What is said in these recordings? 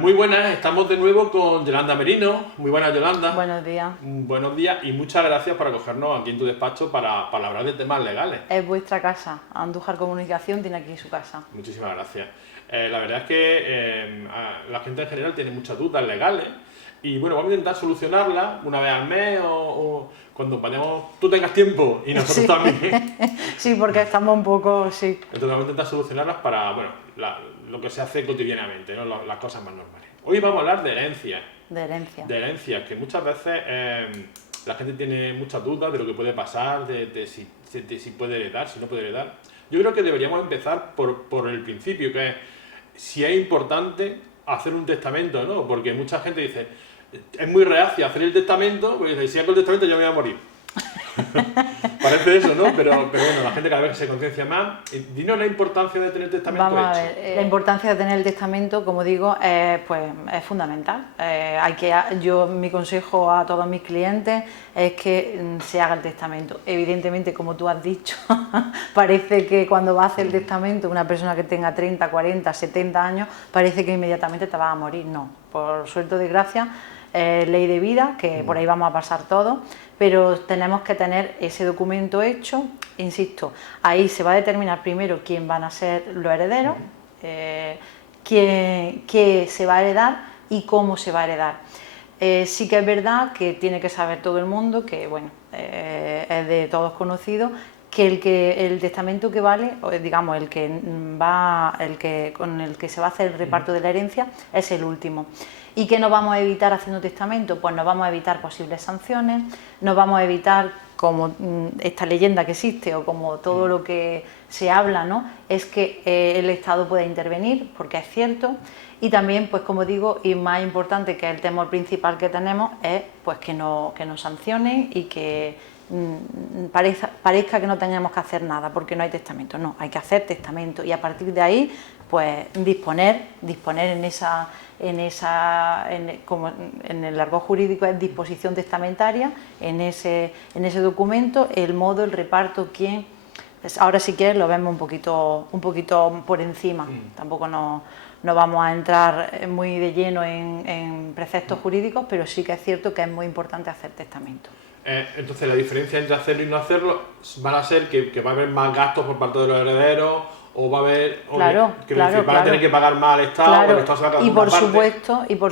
Muy buenas, estamos de nuevo con Yolanda Merino. Muy buenas, Yolanda. Buenos días. Buenos días y muchas gracias por acogernos aquí en tu despacho para hablar de temas legales. Es vuestra casa. Andújar Comunicación tiene aquí su casa. Muchísimas gracias. La verdad es que la gente en general tiene muchas dudas legales y bueno, vamos a intentar solucionarlas una vez al mes o cuando tú tengas tiempo y nosotros Sí. también. Sí, porque estamos un poco, sí. Entonces vamos a intentar solucionarlas para, bueno, lo que se hace cotidianamente, ¿no? Las cosas más normales. Hoy vamos a hablar de herencias. De herencia. De herencias, que muchas veces la gente tiene muchas dudas de lo que puede pasar, de si puede heredar, si no puede heredar. Yo creo que deberíamos empezar por el principio, que es si es importante hacer un testamento, ¿no? Porque mucha gente dice, es muy reacia a hacer el testamento, porque dice, si hago el testamento yo me voy a morir. Parece eso, ¿no? Pero bueno, la gente cada vez se conciencia más. Dinos la importancia de tener testamento Vamos a hecho. ver, la importancia de tener el testamento, como digo, pues es fundamental. Mi consejo a todos mis clientes es que se haga el testamento. Evidentemente, como tú has dicho, parece que cuando va a hacer el testamento una persona que tenga 30, 40, 70 años, parece que inmediatamente te vas a morir. No, por suerte o desgracia, ley de vida, que por ahí vamos a pasar todos, pero tenemos que tener ese documento hecho. Insisto, ahí se va a determinar primero quién van a ser los herederos, qué se va a heredar y cómo se va a heredar. Sí que es verdad que tiene que saber todo el mundo, que bueno, es de todos conocido, que el testamento que vale, digamos, con el que se va a hacer el reparto de la herencia es el último. ¿Y qué nos vamos a evitar haciendo testamento? Pues nos vamos a evitar posibles sanciones, nos vamos a evitar, como esta leyenda que existe o como todo lo que se habla, ¿no? Es que el Estado pueda intervenir, porque es cierto, y también, pues como digo, y más importante, que el temor principal que tenemos es pues que nos sancionen y que parezca que no tengamos que hacer nada porque no hay testamento. No, hay que hacer testamento y a partir de ahí pues disponer como en el argot jurídico es disposición testamentaria, en ese documento, el modo, el reparto, quién. Pues ahora si quieres lo vemos un poquito por encima, tampoco no vamos a entrar muy de lleno en preceptos jurídicos, pero sí que es cierto que es muy importante hacer testamento. Entonces la diferencia entre hacerlo y no hacerlo van a ser que va a haber más gastos por parte de los herederos o va a haber van a tener que pagar más al Estado, claro. el Estado se va a quedar Y por parte.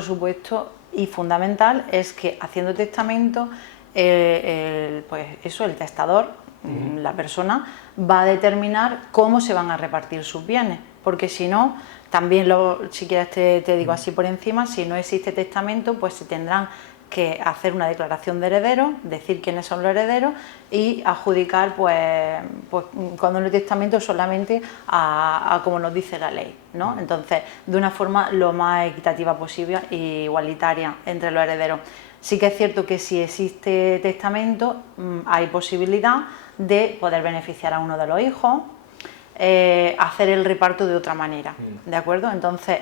supuesto y fundamental es que haciendo testamento el testador, la persona, va a determinar cómo se van a repartir sus bienes, porque si no, también si quieres te digo así por encima, si no existe testamento, pues se tendrán que hacer una declaración de herederos, decir quiénes son los herederos y adjudicar, pues cuando en el testamento solamente a como nos dice la ley, ¿no? Entonces, de una forma lo más equitativa posible e igualitaria entre los herederos. Sí que es cierto que si existe testamento, hay posibilidad de poder beneficiar a uno de los hijos, hacer el reparto de otra manera, ¿de acuerdo? Entonces,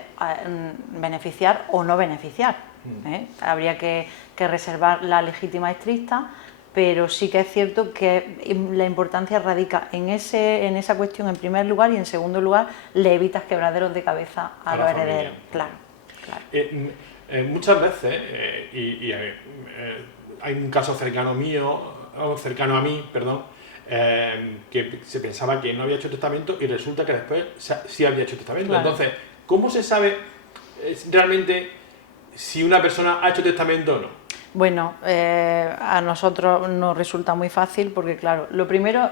beneficiar o no beneficiar. Habría que reservar la legítima estricta, pero sí que es cierto que la importancia radica en esa cuestión en primer lugar y en segundo lugar le evitas quebraderos de cabeza a los herederos. Claro. Muchas veces, hay un caso cercano a mí, que se pensaba que no había hecho testamento y resulta que después sí había hecho testamento. Claro. Entonces, ¿cómo se sabe realmente si una persona ha hecho testamento o no? Bueno, a nosotros nos resulta muy fácil porque, claro, lo primero,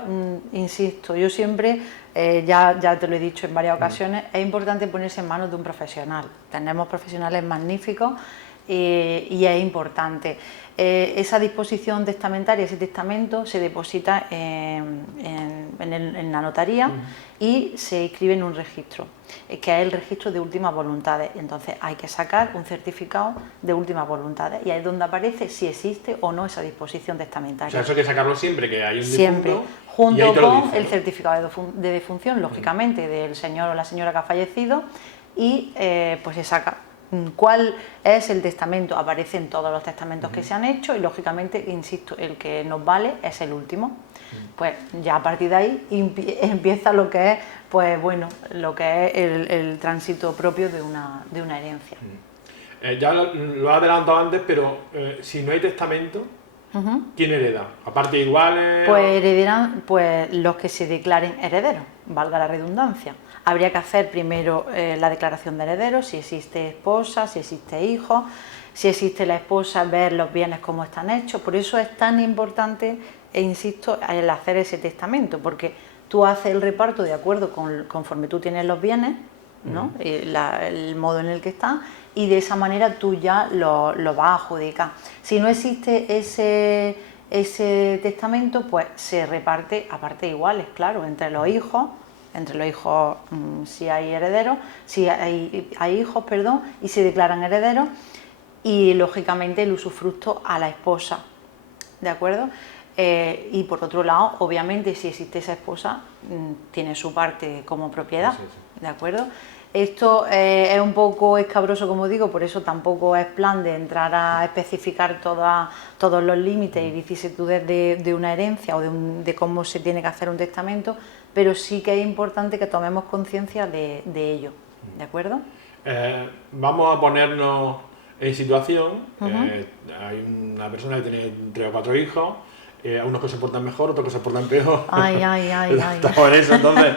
insisto, yo siempre, ya te lo he dicho en varias ocasiones, es importante ponerse en manos de un profesional. Tenemos profesionales magníficos y es importante. Esa disposición testamentaria, ese testamento, se deposita en la notaría y se inscribe en un registro, que es el registro de últimas voluntades. Entonces hay que sacar un certificado de últimas voluntades y ahí es donde aparece si existe o no esa disposición testamentaria. O sea, eso hay que sacarlo siempre que hay un difunto. Siempre, junto con el certificado de defunción, lógicamente, del señor o la señora que ha fallecido y pues se saca. ¿Cuál es el testamento? Aparece en todos los testamentos que se han hecho y lógicamente, insisto, el que nos vale es el último. Pues ya a partir de ahí empieza lo que es, pues bueno, lo que es el tránsito propio de una herencia. Ya lo he adelantado antes, pero si no hay testamento, ¿quién hereda? ¿Aparte iguales? Pues heredarán pues, los que se declaren herederos, valga la redundancia. Habría que hacer primero la declaración de herederos, si existe esposa, si existe hijo, si existe la esposa, ver los bienes cómo están hechos. Por eso es tan importante, e insisto, el hacer ese testamento, porque tú haces el reparto de acuerdo conforme tú tienes los bienes, ¿no? El modo en el que están, y de esa manera tú ya lo vas a adjudicar. Si no existe ese testamento, pues se reparte a partes iguales, claro, entre los hijos si hay herederos, si hay hijos, perdón, y se declaran herederos, y lógicamente el usufructo a la esposa, ¿de acuerdo? Y por otro lado, obviamente, si existe esa esposa, tiene su parte como propiedad, Sí, sí. ¿de acuerdo? Esto es un poco escabroso, como digo, por eso tampoco es plan de entrar a especificar todos los límites y vicisitudes de una herencia o de cómo se tiene que hacer un testamento, pero sí que es importante que tomemos conciencia de ello, ¿de acuerdo? Vamos a ponernos en situación. Hay una persona que tiene 3 o 4 hijos, unos que se portan mejor, otros que se portan peor. Ay. Estamos en eso, entonces,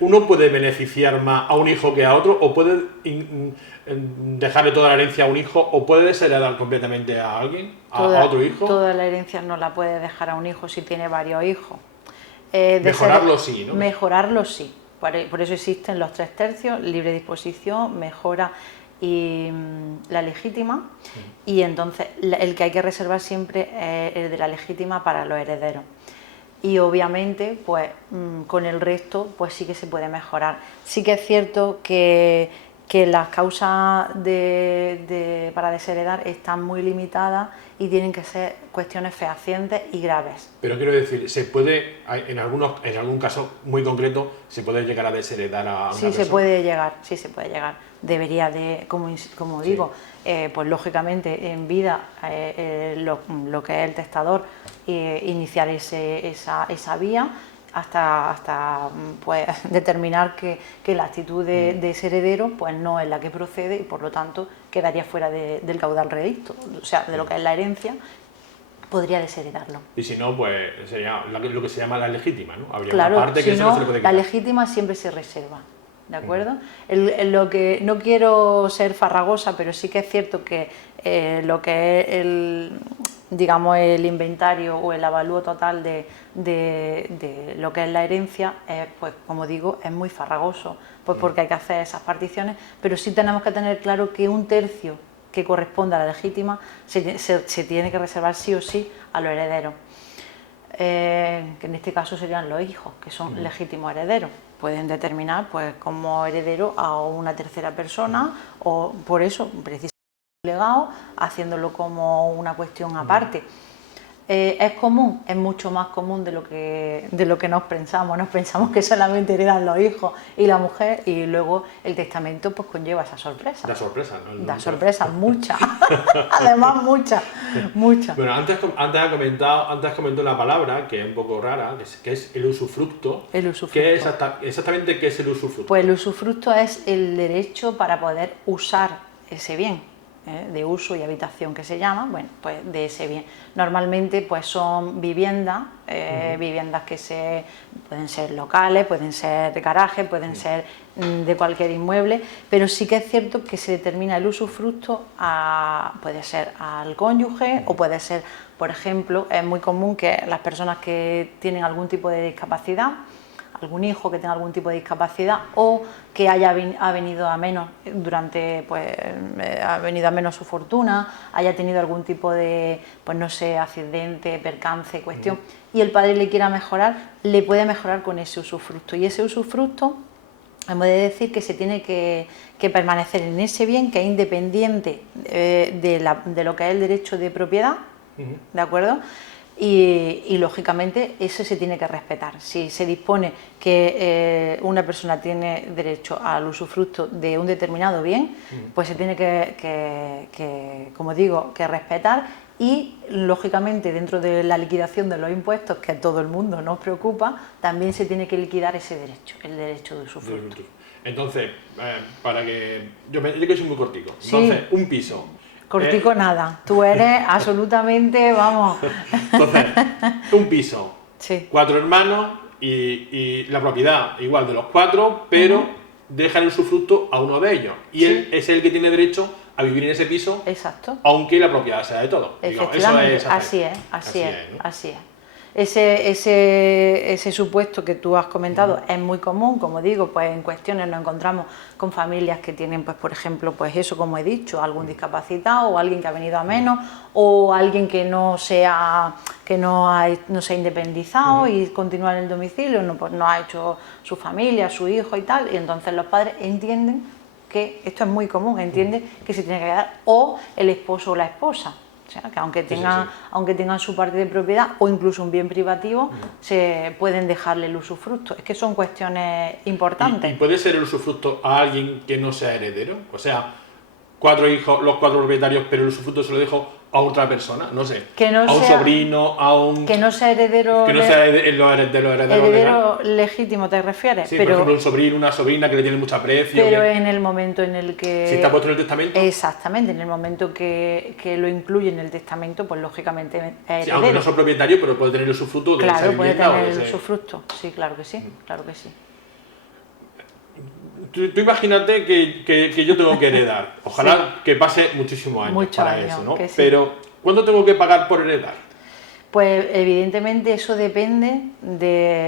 ¿uno puede beneficiar más a un hijo que a otro? ¿O puede dejarle toda la herencia a un hijo? ¿O puede desheredar completamente a alguien, a otro hijo? Toda la herencia no la puede dejar a un hijo si tiene varios hijos. Mejorarlo sí, ¿no? Mejorarlo sí. Por eso existen los 3/3, libre disposición, mejora y la legítima. Y entonces el que hay que reservar siempre es el de la legítima para los herederos. Y obviamente, pues con el resto, pues sí que se puede mejorar. Sí que es cierto que las causas para desheredar están muy limitadas y tienen que ser cuestiones fehacientes y graves. Pero quiero decir, se puede, en algún caso muy concreto, se puede llegar a desheredar a una persona. Sí se puede llegar. Debería de, como digo, pues lógicamente en vida lo que es el testador, iniciar esa vía hasta pues determinar que la actitud de ese heredero pues no es la que procede y por lo tanto quedaría fuera del caudal relicto, o sea, de lo que es la herencia, podría desheredarlo. Y si no, pues sería lo que se llama la legítima, ¿no? Habría Claro, una parte que si eso no se le puede la quitar. legítima siempre se reserva, ¿de acuerdo? Lo que no quiero ser farragosa, pero sí que es cierto que lo que es el inventario o el avalúo total de lo que es la herencia, pues como digo, es muy farragoso, pues porque hay que hacer esas particiones, pero sí tenemos que tener claro que 1/3 que corresponde a la legítima se tiene que reservar sí o sí a los herederos. Que en este caso serían los hijos, que son legítimos herederos. Pueden determinar pues como heredero a una tercera persona o por eso precisamente legado, haciéndolo como una cuestión aparte. ¿Es común? Es mucho más común de lo que nos pensamos. Nos pensamos que solamente heredan los hijos y la mujer, y luego el testamento pues conlleva esa sorpresa. Da sorpresa, ¿no? Da sorpresas, muchas. Además, muchas. Bueno, antes has comentado una palabra que es un poco rara, que es el usufructo. El usufructo. ¿Qué es exactamente qué es el usufructo? Pues el usufructo es el derecho para poder usar ese bien. De uso y habitación que se llama, bueno, pues de ese bien. Normalmente pues son viviendas, viviendas que pueden ser locales, pueden ser garajes, pueden ser de cualquier inmueble, pero sí que es cierto que se determina el usufructo puede ser al cónyuge o puede ser, por ejemplo, es muy común que las personas que tienen algún tipo de discapacidad, algún hijo que tenga algún tipo de discapacidad o que ha venido a menos ha venido a menos su fortuna, haya tenido algún tipo de, pues no sé, accidente, percance, cuestión, y el padre le quiera mejorar, le puede mejorar con ese usufructo. Y ese usufructo, hemos de decir que se tiene que permanecer en ese bien, que es independiente de lo que es el derecho de propiedad, ¿de acuerdo? Y lógicamente eso se tiene que respetar. Si se dispone que una persona tiene derecho al usufructo de un determinado bien, pues se tiene como digo, que respetar, y lógicamente dentro de la liquidación de los impuestos, que a todo el mundo nos preocupa, también se tiene que liquidar ese derecho, el derecho de usufructo. Entonces, para que... Yo que soy muy cortico. Sí. Entonces, un piso. Cortico nada, tú eres absolutamente, vamos. Entonces, un piso, Sí. 4 hermanos y la propiedad igual de los 4, pero dejan el usufructo a uno de ellos. Y él es el que tiene derecho a vivir en ese piso, Exacto. aunque la propiedad sea de todos. Efectivamente, Eso así es, ¿no? así es. Ese supuesto que tú has comentado es muy común, como digo, pues en cuestiones nos encontramos con familias que tienen, pues por ejemplo, pues eso como he dicho, algún discapacitado o alguien que ha venido a menos o alguien que no se ha independizado y continúa en el domicilio, pues no ha hecho su familia, su hijo y tal, y entonces los padres entienden que esto es muy común, entienden que se tiene que quedar o el esposo o la esposa. O sea, que aunque tengan su parte de propiedad o incluso un bien privativo, se pueden dejarle el usufructo. Es que son cuestiones importantes. ¿Y puede ser el usufructo a alguien que no sea heredero? O sea, 4 hijos, los 4 propietarios, pero el usufructo se lo dejo a otra persona, no sé, a un sobrino, a un... Que no sea heredero... Que no sea de los herederos heredero legítimo, ¿te refieres? Sí, pero, por ejemplo, un sobrino, una sobrina que le tiene mucho aprecio. Pero en el momento en el que... Si está puesto en el testamento. Exactamente, en el momento que lo incluye en el testamento, pues lógicamente es heredero. Sí, aunque no son propietarios, pero puede tener el usufructo de esa vivienda. Claro, puede tener el usufructo, sí, claro que sí, claro que sí. Tú imagínate que yo tengo que heredar. Ojalá que pase muchísimos años para eso, ¿no? Sí. Pero, ¿cuánto tengo que pagar por heredar? Pues evidentemente eso depende del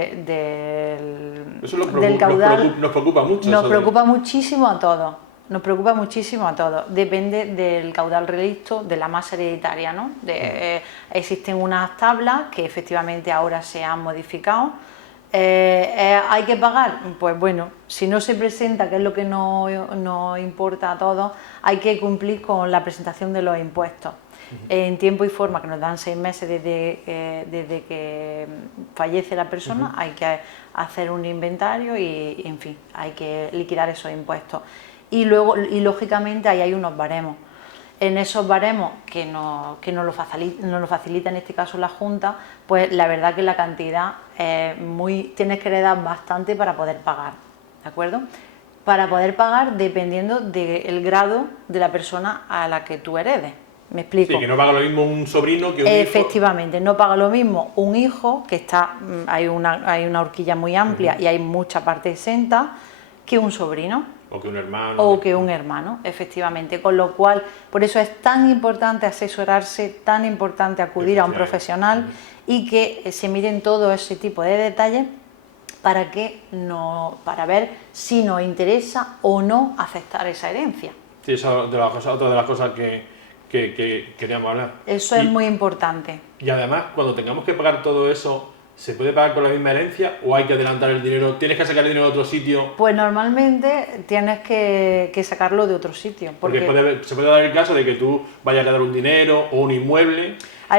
caudal. Nos preocupa mucho. Nos preocupa muchísimo a todos. Nos preocupa muchísimo a todos. Depende del caudal relicto, de la masa hereditaria, ¿no? Existen unas tablas que efectivamente ahora se han modificado. ¿Hay que pagar? Pues bueno, si no se presenta, que es lo que nos importa a todos, hay que cumplir con la presentación de los impuestos. En tiempo y forma, que nos dan 6 meses desde que fallece la persona, hay que hacer un inventario y, en fin, hay que liquidar esos impuestos. Y luego, lógicamente, ahí hay unos baremos. En esos baremos que nos lo facilita en este caso la Junta, pues la verdad que la cantidad tienes que heredar bastante para poder pagar, ¿de acuerdo? Para poder pagar dependiendo del grado de la persona a la que tú heredes. ¿Me explico? Sí, que no paga lo mismo un sobrino que un Efectivamente, no paga lo mismo un hijo, que hay una horquilla muy amplia y hay mucha parte exenta, que un sobrino. O que un hermano. O que un hermano, efectivamente. Con lo cual, por eso es tan importante asesorarse, tan importante acudir a un profesional y que se miren todo ese tipo de detalles para ver si nos interesa o no aceptar esa herencia. Sí, eso es otra de las cosas que queríamos hablar. Eso es muy importante. Y además, cuando tengamos que pagar todo eso, ¿se puede pagar con la misma herencia o hay que adelantar el dinero? ¿Tienes que sacar el dinero de otro sitio? Pues normalmente tienes que sacarlo de otro sitio. Porque se puede dar el caso de que tú vayas a dar un dinero o un inmueble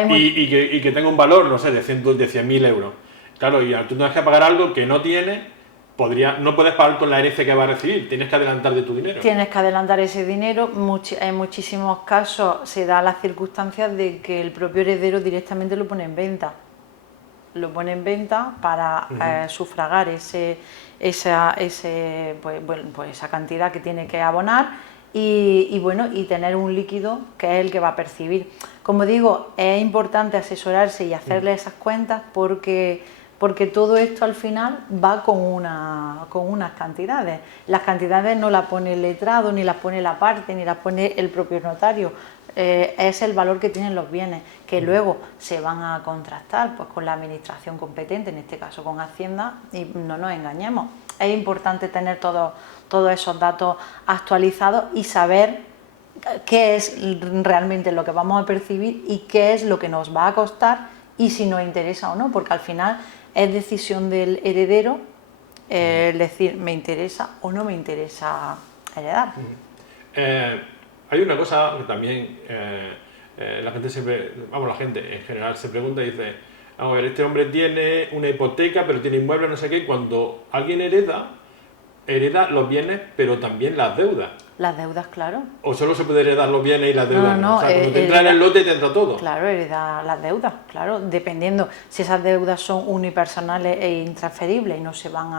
y que tenga un valor, no sé, de 100.000 euros. Claro, y tú tienes que pagar algo que no tienes, no puedes pagar con la herencia que vas a recibir, tienes que adelantar de tu dinero. Tienes que adelantar ese dinero. En muchísimos casos se da las circunstancias de que el propio heredero directamente lo pone en venta. Lo pone en venta para sufragar esa cantidad que tiene que abonar y tener un líquido que es el que va a percibir. Como digo, es importante asesorarse y hacerle esas cuentas porque todo esto al final va con unas cantidades. Las cantidades no las pone el letrado, ni las pone la parte, ni las pone el propio notario. Es el valor que tienen los bienes, que luego se van a contrastar pues, con la administración competente, en este caso con Hacienda, y no nos engañemos. Es importante tener todos esos datos actualizados y saber qué es realmente lo que vamos a percibir y qué es lo que nos va a costar y si nos interesa o no, porque al final es decisión del heredero decir, me interesa o no me interesa heredar. Hay una cosa que también la gente en general se pregunta y dice, vamos a ver, este hombre tiene una hipoteca, pero tiene inmuebles, no sé qué, y cuando alguien hereda los bienes, pero también las deudas. Las deudas, claro. ¿O solo se puede heredar los bienes y las deudas? No, O sea, cuando te entra en el lote, te entra todo. Claro, heredar las deudas, claro, dependiendo si esas deudas son unipersonales e intransferibles y no se van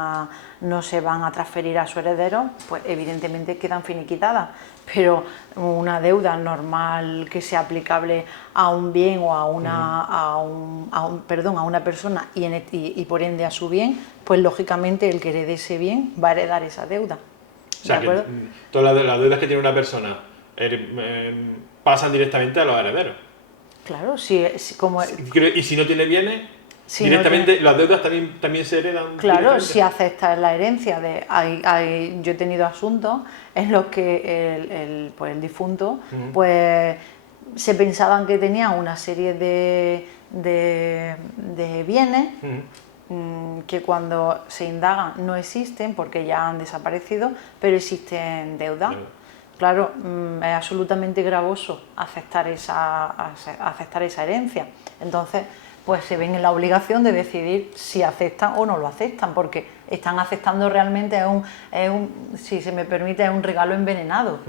a transferir a su heredero, pues evidentemente quedan finiquitadas. Pero una deuda normal que sea aplicable a un bien o a una persona y por ende a su bien, pues lógicamente el que herede ese bien va a heredar esa deuda. O sea, que todas las deudas que tiene una persona pasan directamente a los herederos. Claro, Y si no tiene bienes, si directamente no tiene, las deudas también se heredan. claro, si aceptas la herencia yo he tenido asuntos en los que el difunto pues se pensaban que tenía una serie de bienes que cuando se indagan no existen porque ya han desaparecido, pero existen deudas. Claro, es absolutamente gravoso aceptar esa herencia. Entonces, pues se ven en la obligación de decidir si aceptan o no lo aceptan, porque están aceptando realmente, si se me permite, es un regalo envenenado.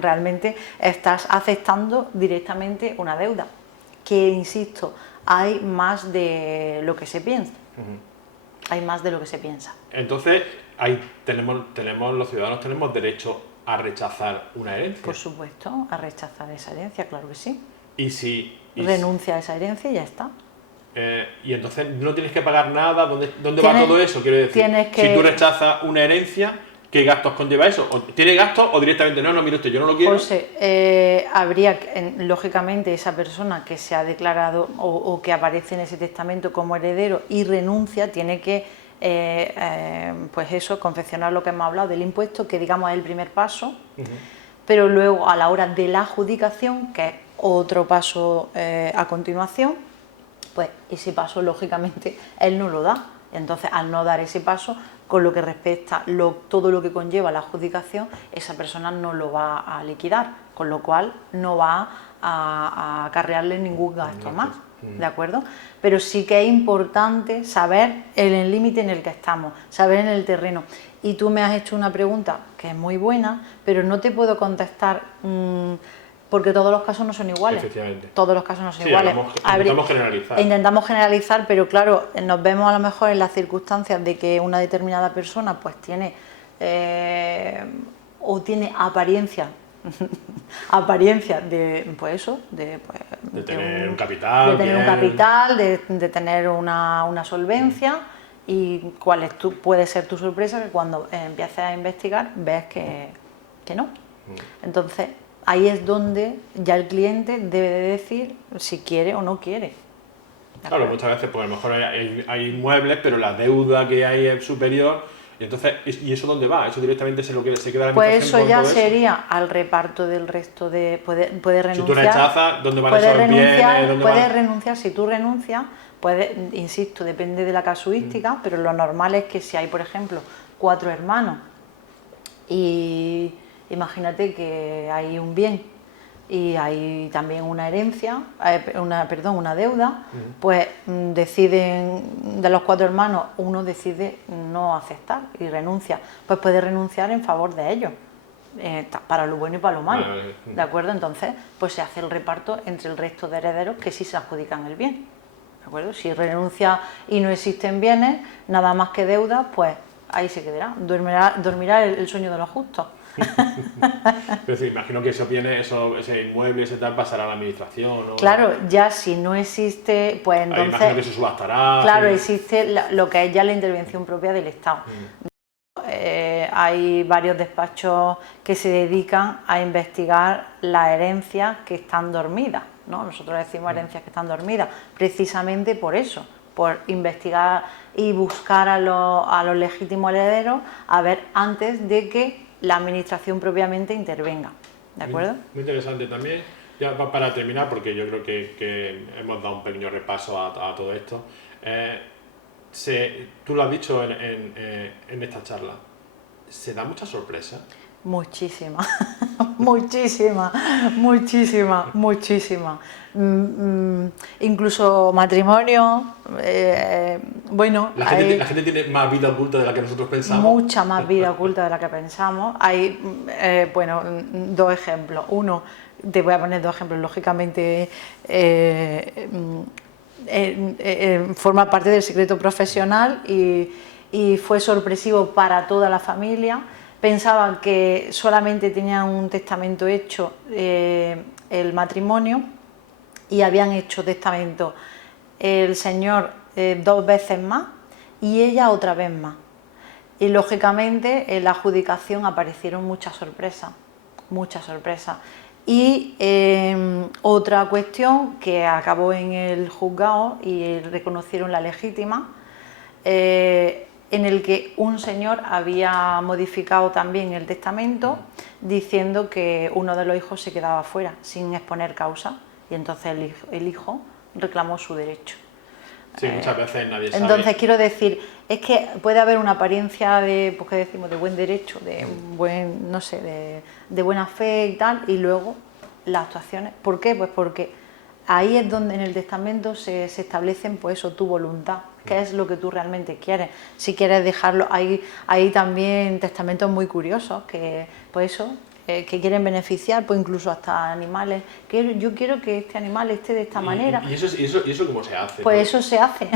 Realmente estás aceptando directamente una deuda, que insisto, hay más de lo que se piensa. Hay más de lo que se piensa. Entonces, los ciudadanos tenemos derecho a rechazar una herencia. Por supuesto, a rechazar esa herencia, claro que sí. Renuncia a esa herencia y ya está. Y entonces no tienes que pagar nada. ¿Dónde va todo eso? Quiero decir, si tú rechazas una herencia, ¿qué gastos conlleva eso? ¿O tiene gastos o directamente no, mire usted, yo no lo quiero? Habría, lógicamente, esa persona que se ha declarado o que aparece en ese testamento como heredero y renuncia, tiene que, pues eso, confeccionar lo que hemos hablado del impuesto, que digamos es el primer paso, pero luego a la hora de la adjudicación, que es otro paso a continuación, pues ese paso, lógicamente, él no lo da. Entonces, al no dar ese paso, con lo que respecta todo lo que conlleva la adjudicación, esa persona no lo va a liquidar, con lo cual no va a acarrearle ningún gasto más, ¿de acuerdo? Pero sí que es importante saber el límite en el que estamos, saber en el terreno. Y tú me has hecho una pregunta que es muy buena, pero no te puedo contestar porque todos los casos no son iguales. Efectivamente. Todos los casos no son iguales. Intentamos generalizar. Intentamos generalizar, pero claro, nos vemos a lo mejor en las circunstancias de que una determinada persona pues tiene apariencia de pues eso, de tener un capital, de tener una solvencia. Y cuál puede ser tu sorpresa, que cuando empieces a investigar ves que no. Entonces ahí es donde ya el cliente debe de decir si quiere o no quiere. Claro, muchas veces pues a lo mejor hay inmuebles, pero la deuda que hay es superior, y entonces, ¿y eso dónde va? ¿Eso directamente se queda la administración? Pues eso ya sería al reparto del resto de... Puede renunciar. Si tú rechazas, ¿dónde van esos bienes? Puedes renunciar, si tú renuncias, insisto, depende de la casuística, pero lo normal es que si hay, por ejemplo, 4 hermanos y imagínate que hay un bien y hay también una herencia, una deuda, pues deciden, de los 4 hermanos, uno decide no aceptar y renuncia, pues puede renunciar en favor de ellos, para lo bueno y para lo malo, ¿de acuerdo? Entonces, pues se hace el reparto entre el resto de herederos que sí se adjudican el bien, ¿de acuerdo? Si renuncia y no existen bienes, nada más que deuda, pues ahí se quedará, dormirá el sueño de los justos. Es decir, imagino que esos bienes, ese inmueble, ese tal, pasará a la administración, ¿no? Claro, ya si no existe, pues entonces... Imagino que se subastará. Claro, existe lo que es ya la intervención propia del Estado. Hay varios despachos que se dedican a investigar las herencias que están dormidas, ¿no? Nosotros decimos herencias que están dormidas, precisamente por eso, por investigar y buscar a los legítimos herederos, a ver antes de que la administración propiamente intervenga, ¿de acuerdo? Muy interesante también, ya para terminar, porque yo creo que hemos dado un pequeño repaso a todo esto. Tú lo has dicho en esta charla, ¿Se da mucha sorpresa? Muchísima, muchísima, muchísima, muchísima. Incluso matrimonio, bueno, La gente tiene más vida oculta de la que nosotros pensamos. mucha más vida oculta de la que pensamos. Hay, bueno, dos ejemplos. Uno, te voy a poner dos ejemplos, lógicamente forma parte del secreto profesional y fue sorpresivo para toda la familia. Pensaban que solamente tenían un testamento hecho el matrimonio y habían hecho testamento el señor 2 veces más y ella otra vez más. Y lógicamente en la adjudicación aparecieron muchas sorpresas, muchas sorpresas. Y otra cuestión que acabó en el juzgado y reconocieron la legítima, en el que un señor había modificado también el testamento diciendo que uno de los hijos se quedaba fuera sin exponer causa y entonces el hijo reclamó su derecho. Sí, muchas veces nadie sabe. Entonces quiero decir, es que puede haber una apariencia de, pues que decimos, de buen derecho, de buen, no sé, de buena fe y tal, y luego las actuaciones. ¿Por qué? Pues porque ahí es donde en el testamento se establecen, pues eso, tu voluntad, qué es lo que tú realmente quieres. Si quieres dejarlo, hay también testamentos muy curiosos que, pues eso, que quieren beneficiar, pues incluso hasta animales. Yo quiero que este animal esté de esta manera. ¿Y eso cómo se hace? Pues ¿no? eso se hace,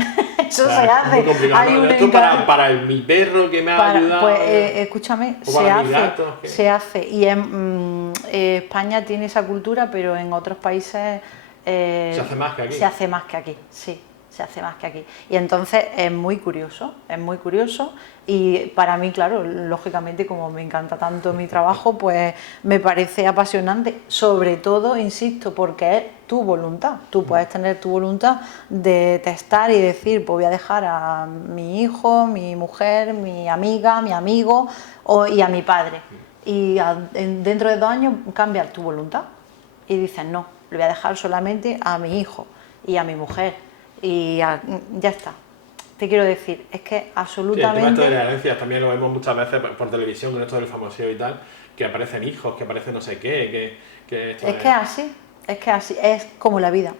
eso O sea, se hace. Muy complicado. Hay ¿No? un Esto para mi perro que me ha ayudado. Pues escúchame, o para mi se hace, gato, ¿qué? se hace. Y España tiene esa cultura, pero en otros países Se hace más que aquí. se hace más que aquí, sí, se hace más que aquí. Y entonces es muy curioso y para mí, claro, lógicamente como me encanta tanto mi trabajo, pues me parece apasionante, sobre todo, insisto, porque es tu voluntad. Tú puedes tener tu voluntad de testar y decir, pues voy a dejar a mi hijo, mi mujer, mi amiga, mi amigo y a mi padre. Y dentro de 2 años cambia tu voluntad y dices, no, le voy a dejar solamente a mi hijo y a mi mujer y ya está. Te quiero decir, es que absolutamente... Sí, el tema de las herencias también lo vemos muchas veces por televisión, con esto del famoseo y tal, que aparecen hijos, que aparecen no sé qué, que esto es que es así, es como la vida.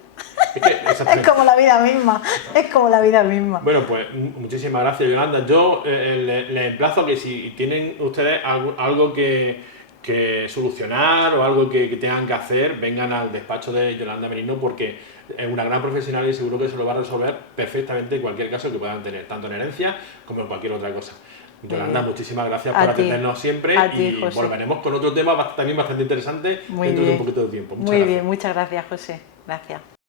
Es como la vida misma, es como la vida misma. Bueno, pues muchísimas gracias, Yolanda. Yo les emplazo a que si tienen ustedes algo que solucionar o algo que tengan que hacer, vengan al despacho de Yolanda Merino porque es una gran profesional y seguro que se lo va a resolver perfectamente en cualquier caso que puedan tener, tanto en herencia como en cualquier otra cosa. Yolanda, muchísimas gracias por atendernos siempre y volveremos con otro tema también bastante interesante dentro de un poquito de tiempo. Muy bien, muchas gracias, José. Gracias.